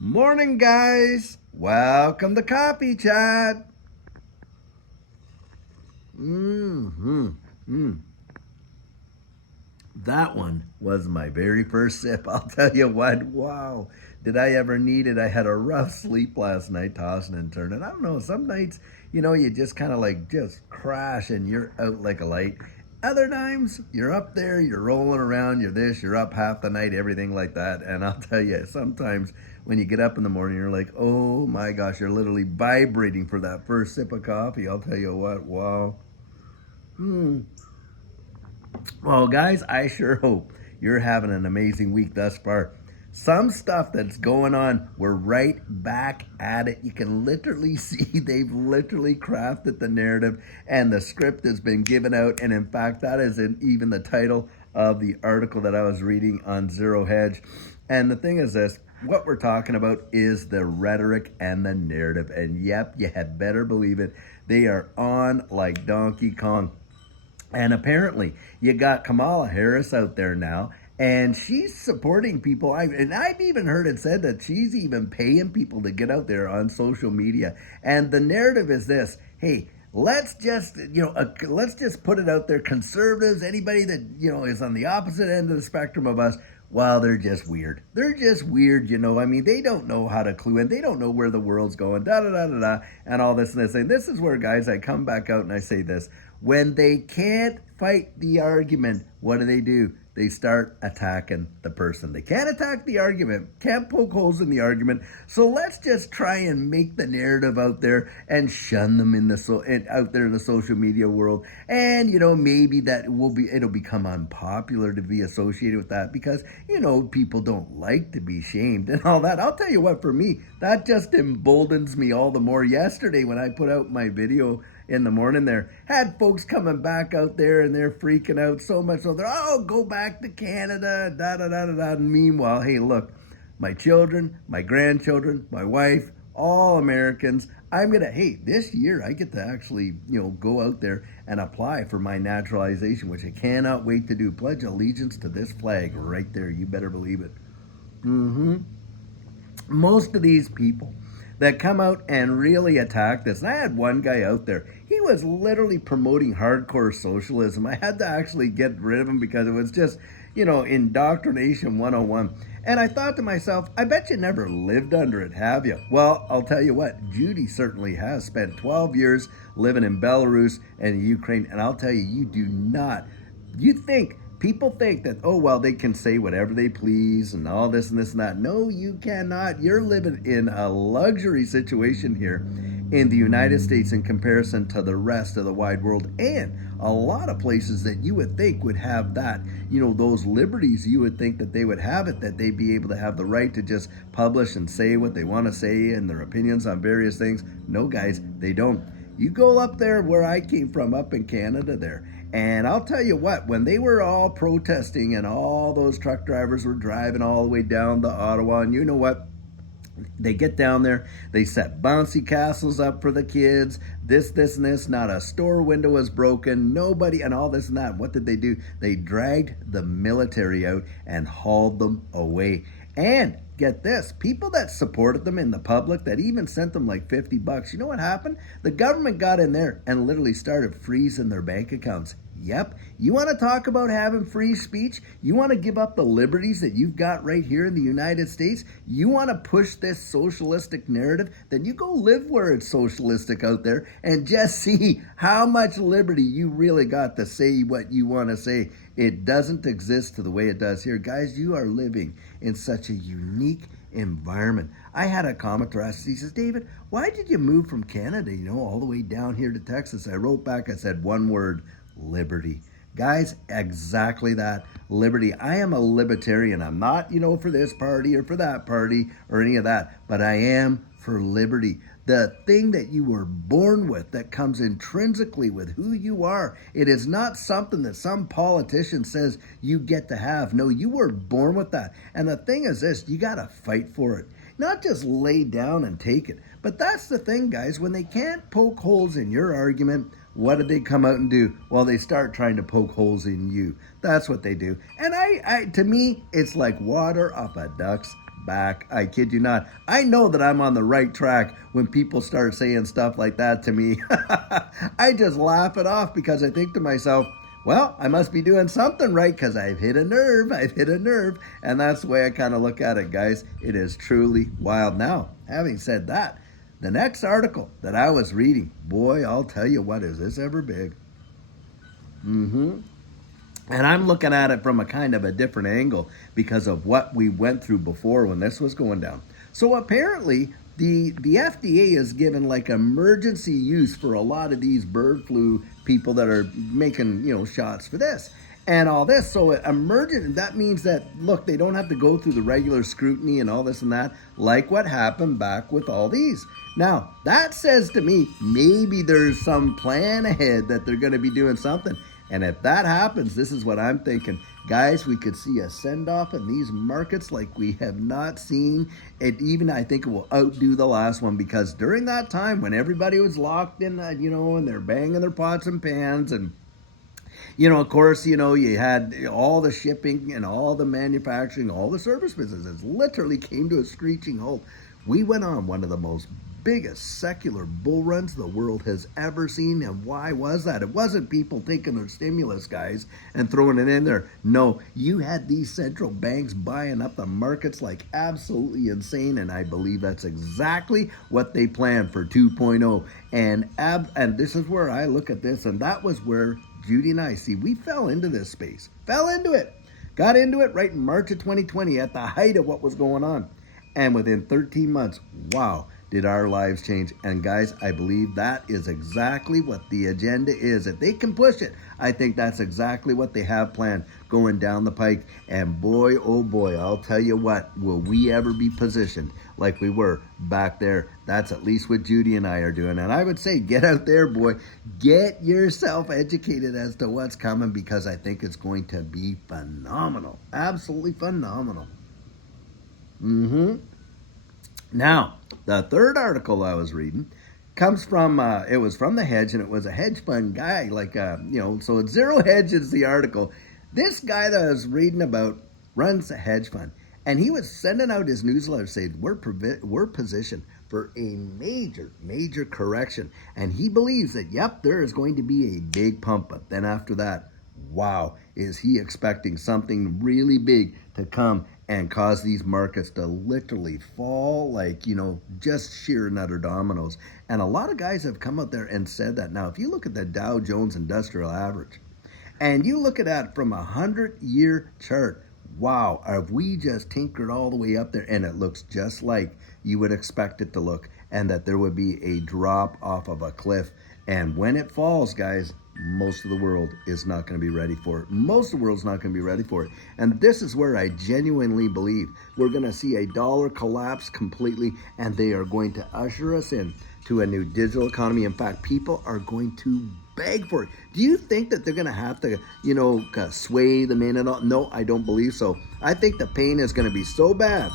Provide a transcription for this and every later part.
Morning, guys. Welcome to Coffee Chat. Mm-hmm. Mm. That one was my very first sip. I'll tell you what. Wow. Did I ever need it? I had a rough sleep last night, tossing and turning. I don't know. Some nights, you just kind of like just crash and you're out like a light. Other times, you're up there, you're rolling around, you're this, you're up half the night, everything like that. And I'll tell you, sometimes when you get up in the morning, you're like, oh my gosh, you're literally vibrating for that first sip of coffee. I'll tell you what, wow. Hmm. Well, guys, I sure hope you're having an amazing week thus far. Some stuff that's going on, we're right back at it. You can literally see they've literally crafted the narrative and the script has been given out. And in fact, that is even the title of the article that I was reading on Zero Hedge. And the thing is this, what we're talking about is the rhetoric and the narrative. And yep, you had better believe it. They are on like Donkey Kong. And apparently, you got Kamala Harris out there now, and she's supporting people. I've even heard it said that she's even paying people to get out there on social media. And the narrative is this: hey, let's just put it out there. Conservatives, anybody that is on the opposite end of the spectrum of us. Well, they're just weird. They're just weird, I mean, they don't know how to clue in. They don't know where the world's going, da da da da da, and all this and this. And this is where, guys, I come back out and I say this. When they can't fight the argument, what do? They start attacking the person. They can't attack the argument, can't poke holes in the argument. So let's just try and make the narrative out there and shun them out there in the social media world. And maybe it'll become unpopular to be associated with that because people don't like to be shamed and all that. I'll tell you what, for me, that just emboldens me all the more. Yesterday when I put out my video in the morning there, had folks coming back out there and they're freaking out so much so go back to Canada, da da da da da. And meanwhile, hey, look, my children, my grandchildren, my wife, all Americans. This year I get to actually, go out there and apply for my naturalization, which I cannot wait to do. Pledge allegiance to this flag right there. You better believe it. Mm-hmm. Most of these people that come out and really attack this. And I had one guy out there. He was literally promoting hardcore socialism. I had to actually get rid of him because it was just, indoctrination 101. And I thought to myself, I bet you never lived under it, have you? Well, I'll tell you what, Judy certainly has spent 12 years living in Belarus and Ukraine. And I'll tell you, you do not, you think people think that, oh, well, they can say whatever they please and all this and this and that. No, you cannot. You're living in a luxury situation here in the United States in comparison to the rest of the wide world. And a lot of places that you would think would have that, those liberties, you would think that they would have it, that they'd be able to have the right to just publish and say what they want to say and their opinions on various things. No, guys, they don't. You go up there where I came from, up in Canada there, and I'll tell you what, when they were all protesting and all those truck drivers were driving all the way down to Ottawa, and you know what? They get down there, they set bouncy castles up for the kids, this, and this. Not a store window was broken, nobody, and all this and that. And what did they do? They dragged the military out and hauled them away. And get this, people that supported them in the public, that even sent them like $50, you know what happened? The government got in there and literally started freezing their bank accounts. Yep. You want to talk about having free speech? You want to give up the liberties that you've got right here in the United States? You want to push this socialistic narrative? Then you go live where it's socialistic out there and just see how much liberty you really got to say what you want to say. It doesn't exist to the way it does here. Guys, you are living in such a unique environment. I had a commenter ask, he says, David, why did you move from Canada, all the way down here to Texas? I wrote back, I said one word: liberty. Guys, exactly that. Liberty. I am a libertarian. I'm not, for this party or for that party or any of that, but I am for liberty. The thing that you were born with, that comes intrinsically with who you are. It is not something that some politician says you get to have. No, you were born with that. And the thing is this, you got to fight for it. Not just lay down and take it. But that's the thing, guys. When they can't poke holes in your argument, what did they come out and do? Well, they start trying to poke holes in you. That's what they do. And to me, it's like water off a duck's back. I kid you not. I know that I'm on the right track when people start saying stuff like that to me. I just laugh it off because I think to myself, well, I must be doing something right because I've hit a nerve. I've hit a nerve. And that's the way I kind of look at it, guys. It is truly wild. Now, having said that, the next article that I was reading, boy, I'll tell you what, is this ever big? Mm-hmm. And I'm looking at it from a kind of a different angle because of what we went through before when this was going down. So apparently, the FDA is given like emergency use for a lot of these bird flu people that are making, shots for this and all this. So emergent, that means that, look, they don't have to go through the regular scrutiny and all this and that, like what happened back with all these. Now, that says to me, maybe there's some plan ahead that they're going to be doing something. And if that happens, this is what I'm thinking. Guys, we could see a send-off in these markets like we have not seen. It even, I think, it will outdo the last one because during that time when everybody was locked in, and they're banging their pots and pans and of course, you had all the shipping and all the manufacturing, all the service businesses literally came to a screeching halt. We went on one of the most biggest secular bull runs the world has ever seen. And why was that? It wasn't people taking their stimulus, guys, and throwing it in there. No, you had these central banks buying up the markets like absolutely insane. And I believe that's exactly what they planned for 2.0. And this is where I look at this. And that was where Judy and I, see, we fell into this space, fell into it, got into it right in March of 2020 at the height of what was going on. And within 13 months, wow, did our lives change. And guys, I believe that is exactly what the agenda is. If they can push it, I think that's exactly what they have planned going down the pike. And boy, oh boy, I'll tell you what, will we ever be positioned like we were back there? That's at least what Judy and I are doing. And I would say, get out there, boy. Get yourself educated as to what's coming because I think it's going to be phenomenal. Absolutely phenomenal. Now, the third article I was reading comes from, it was from The Hedge, and it was a hedge fund guy, so it's Zero Hedge is the article. This guy that I was reading about runs a hedge fund, and he was sending out his newsletter saying, we're positioned for a major correction. And he believes that, yep, there is going to be a big pump, but then after that, wow, is he expecting something really big to come and cause these markets to literally fall like, just sheer and utter dominoes. And a lot of guys have come out there and said that. Now, if you look at the Dow Jones Industrial Average, and you look at that from a 100-year chart, wow, have we just tinkered all the way up there? And it looks just like you would expect it to look, and that there would be a drop off of a cliff. And when it falls, guys, most of the world is not going to be ready for it. Most of the world's not going to be ready for it. And this is where I genuinely believe we're going to see a dollar collapse completely, and they are going to usher us in to a new digital economy. In fact, people are going to beg for it. Do you think that they're going to have to, sway them in and all? No, I don't believe so. I think the pain is going to be so bad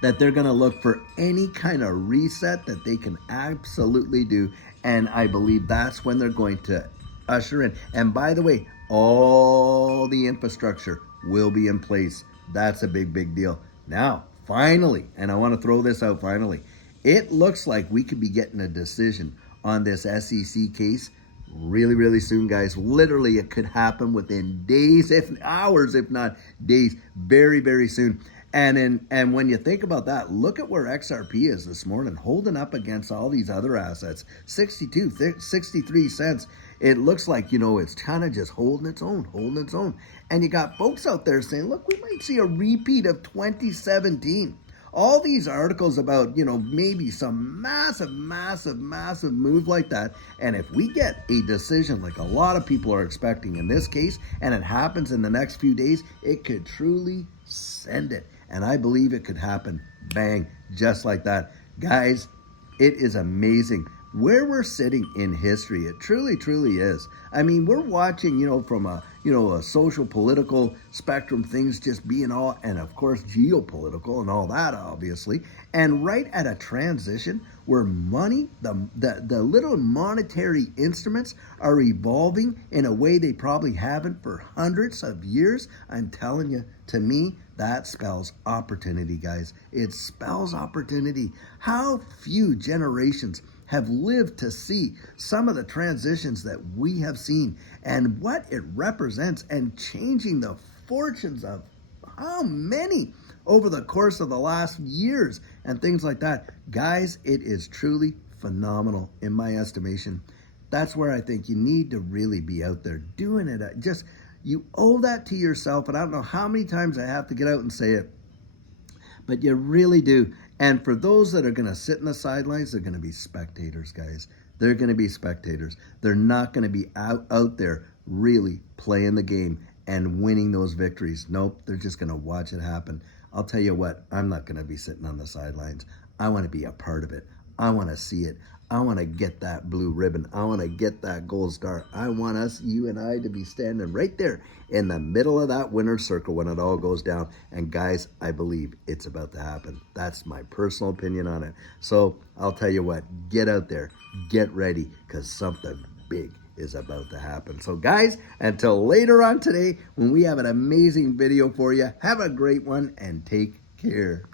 that they're going to look for any kind of reset that they can absolutely do. And I believe that's when they're going to usher in. And by the way, all the infrastructure will be in place. That's a big deal. Now, finally, and I want to throw this out finally, it looks like we could be getting a decision on this SEC case really soon, guys. Literally, it could happen within days, if hours, if not days, very soon. And when you think about that, look at where XRP is this morning, holding up against all these other assets, 63 cents. It looks like, it's kind of just holding its own. And you got folks out there saying, look, we might see a repeat of 2017. All these articles about, maybe some massive move like that. And if we get a decision like a lot of people are expecting in this case, and it happens in the next few days, it could truly send it. And I believe it could happen, bang, just like that. Guys, it is amazing. where we're sitting in history. It truly, truly is. I mean, we're watching, from a social political spectrum, things just being all, and of course, geopolitical and all that, obviously. And right at a transition where money, the little monetary instruments are evolving in a way they probably haven't for hundreds of years. I'm telling you, to me, that spells opportunity, guys. It spells opportunity. How few generations have lived to see some of the transitions that we have seen and what it represents, and changing the fortunes of how many over the course of the last years and things like that. Guys, it is truly phenomenal in my estimation. That's where I think you need to really be out there doing it. You owe that to yourself, and I don't know how many times I have to get out and say it, but you really do. And for those that are going to sit in the sidelines, they're going to be spectators, guys. They're going to be spectators. They're not going to be out there really playing the game and winning those victories. Nope, they're just going to watch it happen. I'll tell you what, I'm not going to be sitting on the sidelines. I want to be a part of it. I want to see it. I want to get that blue ribbon. I want to get that gold star. I want us, you and I, to be standing right there in the middle of that winner's circle when it all goes down. And guys, I believe it's about to happen. That's my personal opinion on it. So I'll tell you what, get out there, get ready, because something big is about to happen. So guys, until later on today, when we have an amazing video for you, have a great one and take care.